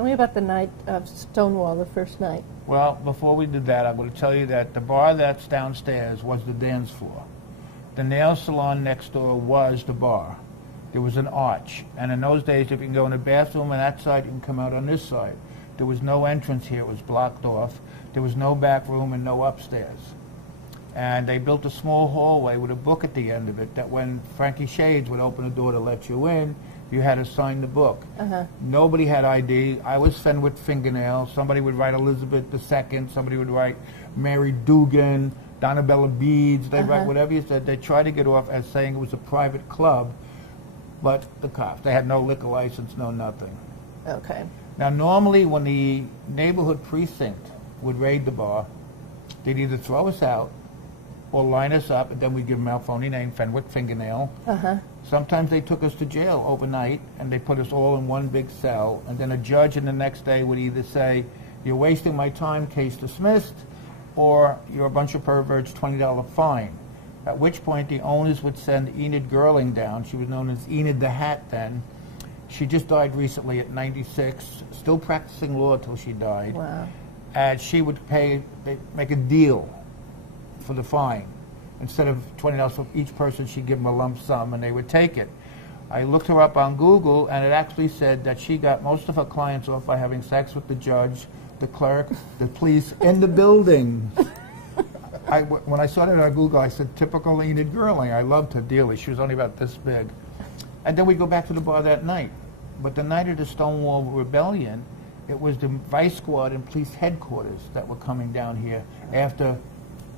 Tell me about the night of Stonewall, the first night. Well, before we did that, I'm going to tell you that the bar that's downstairs was the dance floor. The nail salon next door was the bar. There was an arch, and in those days, if you can go in the bathroom on that side, you can come out on this side. There was no entrance here. It was blocked off. There was no back room and no upstairs. And they built a small hallway with a book at the end of it that when Frankie Shades would open the door to let you in, you had to sign the book. Nobody had ID. I was Fenwick Fingernail. Somebody would write Elizabeth II. Somebody would write Mary Dugan, Donabella Beads. They'd write whatever you said. They tried to get off as saying it was a private club, but the cops, they had no liquor license, no nothing. Okay. Now, normally when the neighborhood precinct would raid the bar, they'd either throw us out or line us up, and then we'd give them our phony name, Fenwick Fingernail. Sometimes they took us to jail overnight, and they put us all in one big cell, and then a judge in the next day would either say, you're wasting my time, case dismissed, or you're a bunch of perverts, $20 fine. At which point the owners would send Enid Gerling down. She was known as Enid the Hat then. She just died recently at 96, still practicing law till she died. Wow. And she would make a deal for the fine. Instead of $20 for each person, she'd give them a lump sum, and they would take it. I looked her up on Google, and it actually said that she got most of her clients off by having sex with the judge, the clerk, the police, in the building. When I saw that on Google, I said, typical Enid Gerling. I loved her dearly. She was only about this big. And then we go back to the bar that night. But the night of the Stonewall Rebellion, it was the Vice Squad and police headquarters that were coming down here after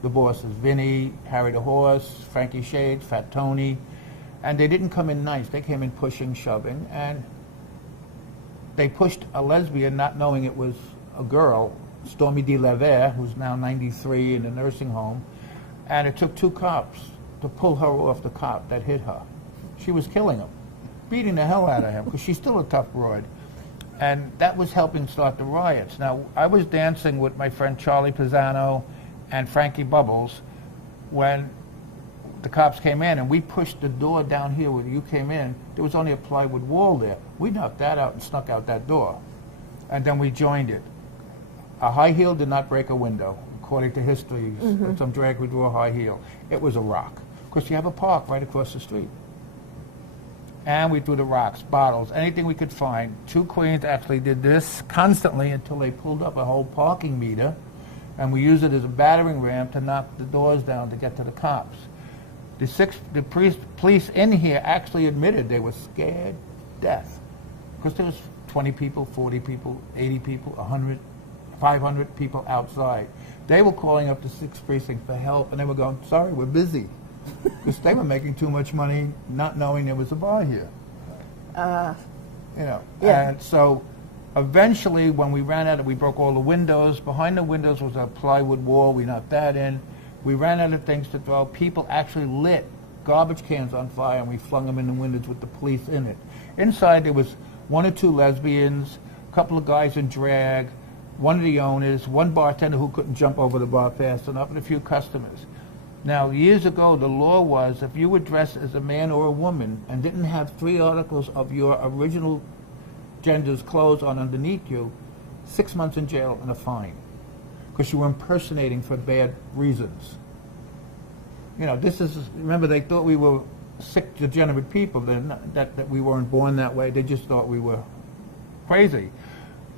the bosses, Vinny, Harry the Horse, Frankie Shade, Fat Tony. And they didn't come in nice. They came in pushing, shoving, and they pushed a lesbian not knowing it was a girl, Stormy DeLaver, who's now 93 in a nursing home, and it took 2 cops to pull her off the cop that hit her. She was killing him, beating the hell out of him, because she's still a tough broad. And that was helping start the riots. Now, I was dancing with my friend Charlie Pisano and Frankie Bubbles when the cops came in, and we pushed the door down here where you came in. There was only a plywood wall there. We knocked that out and snuck out that door. And then we joined it. A high heel did not break a window, according to history. Some drag would do a high heel. It was a rock. Because you have a park right across the street. And we threw the rocks, bottles, anything we could find. 2 Queens actually did this constantly until they pulled up a whole parking meter, and we used it as a battering ram to knock the doors down to get to the cops. The police in here actually admitted they were scared death. Because there was 20 people, 40 people, 80 people, 100, 500 people outside. They were calling up the 6th precinct for help, and they were going, sorry, we're busy. Because they were making too much money not knowing there was a bar here. And so eventually when we ran out of, we broke all the windows. Behind the windows was a plywood wall. We knocked that in. We ran out of things to throw. People actually lit garbage cans on fire, and we flung them in the windows with the police in it. Inside there was 1 or 2 lesbians, a couple of guys in drag, one of the owners, 1 bartender who couldn't jump over the bar fast enough, and a few customers. Now, years ago, the law was if you were dressed as a man or a woman and didn't have 3 articles of your original gender's clothes on underneath you, 6 months in jail and a fine, because you were impersonating for bad reasons. This is, remember, they thought we were sick, degenerate people, that we weren't born that way. They just thought we were crazy.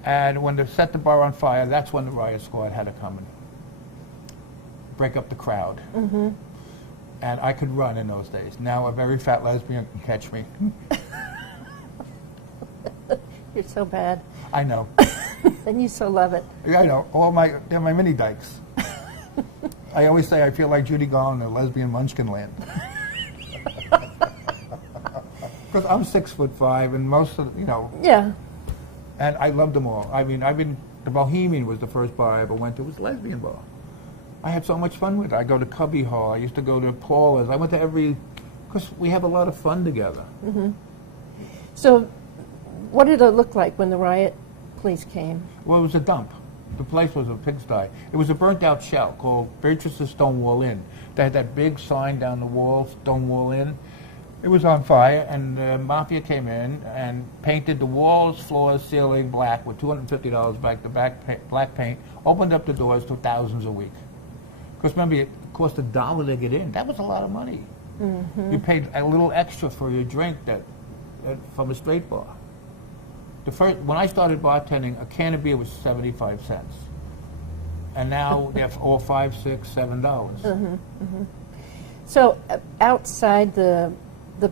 And when they set the bar on fire, that's when the riot squad had to come and break up the crowd. And I could run in those days. Now a very fat lesbian can catch me. You're so bad. I know. And you so love it. Yeah, I know. They're my mini dykes. I always say I feel like Judy Garland in lesbian munchkin land. Because I'm 6'5", and most of Yeah. And I loved them all. I mean, the Bohemian was the first bar I ever went to. It was a lesbian bar. I had so much fun with it. I go to Cubby Hall. I used to go to Paula's. I went to every, because we have a lot of fun together. So what did it look like when the riot police came? Well, it was a dump. The place was a pigsty. It was a burnt-out shell called Beatrice's Stonewall Inn. They had that big sign down the wall, Stonewall Inn. It was on fire, and the mafia came in and painted the walls, floors, ceiling black with $250 black paint, opened up the doors to thousands a week. Because remember, it cost $1 to get in. That was a lot of money. Mm-hmm. You paid a little extra for your drink from a straight bar. When I started bartending, a can of beer was 75 cents. And now they're all $5, $6, $7. Mm-hmm. Mm-hmm. So outside the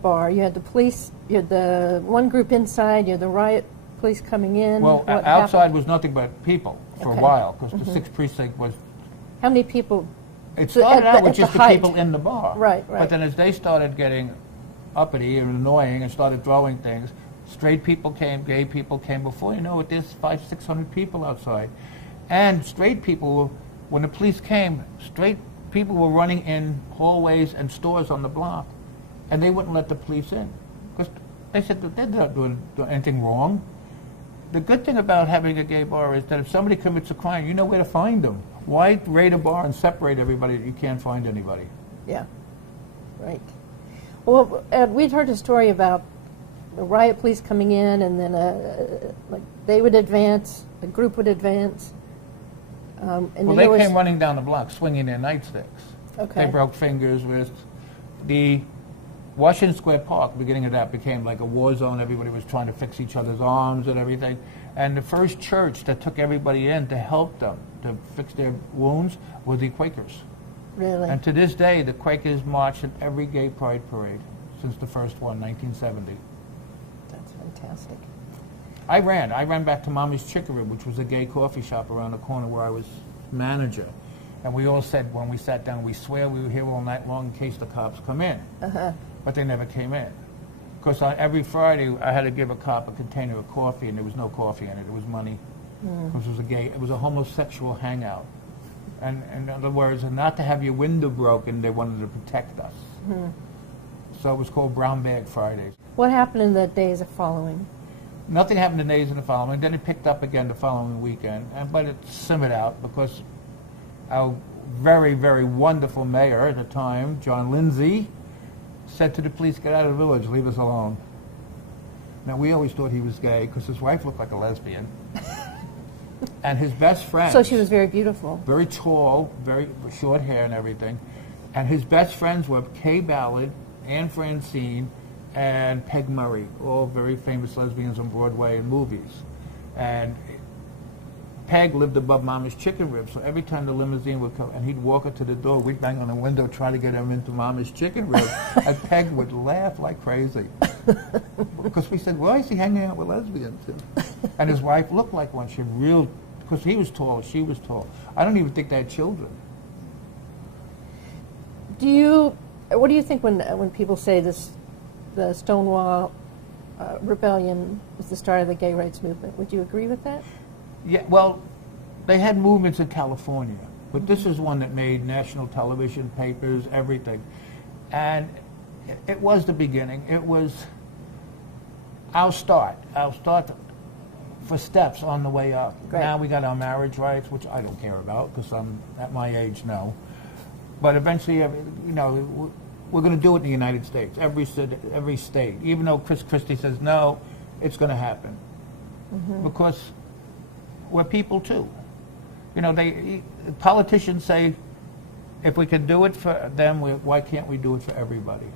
bar, you had the police, you had the one group inside, you had the riot police coming in. Well, What outside happened? was nothing but people for Okay. a while, because Mm-hmm. the 6th precinct was... How many people? It started out with at the just the height. people in the bar. Right, right. But then as they started getting uppity and annoying and started throwing things, straight people came, gay people came. Before you know it, there's 500, 600 people outside. And straight people, when the police came, straight people were running in hallways and stores on the block, and they wouldn't let the police in. Because they said that they're not doing anything wrong. The good thing about having a gay bar is that if somebody commits a crime, you know where to find them. Why raid a bar and separate everybody that you can't find anybody? Yeah, right. Well, Ed, we'd heard a story about the riot police coming in, and then like they would advance, the group would advance. And Well, there they was, came running down the block, swinging their nightsticks. Okay. They broke fingers, wrists. The Washington Square Park, beginning of that, became like a war zone. Everybody was trying to fix each other's arms and everything. And the first church that took everybody in to help them to fix their wounds were the Quakers. Really? And to this day, the Quakers march at every gay pride parade since the first one, 1970. That's fantastic. I ran back to Mommy's Chicken Rib, which was a gay coffee shop around the corner where I was manager. And we all said when we sat down, we swear we were here all night long in case the cops come in. Uh-huh. But they never came in. Because every Friday, I had to give a cop a container of coffee, and there was no coffee in it. It was money. Because it was a homosexual hangout. And in other words, not to have your window broken, they wanted to protect us. So it was called Brown Bag Fridays. What happened in the days following? Nothing happened the days in the following. Then it picked up again the following weekend. But it simmered out because our very, very wonderful mayor at the time, John Lindsay, said to the police, "Get out of the village, leave us alone." Now, we always thought he was gay because his wife looked like a lesbian. And his best friend... So she was very beautiful. Very tall, very short hair and everything. And his best friends were Kay Ballard, Anne Francine, and Peg Murray, all very famous lesbians on Broadway and movies. And Peg lived above Mama's Chicken Rib, so every time the limousine would come, and he'd walk her to the door, we'd bang on the window trying to get him into Mama's Chicken Rib, and Peg would laugh like crazy. Because we said, why is he hanging out with lesbians? And his wife looked like one. Because he was tall, she was tall. I don't even think they had children. What do you think when people say the Stonewall Rebellion was the start of the gay rights movement? Would you agree with that? Yeah, well, they had movements in California, but this is one that made national television, papers, everything. And it was the beginning. It was our start for steps on the way up. Great. Now we got our marriage rights, which I don't care about because I'm at my age now. But eventually, we're going to do it in the United States, every state. Even though Chris Christie says no, it's going to happen. Because we're people too. Politicians say, if we can do it for them, why can't we do it for everybody?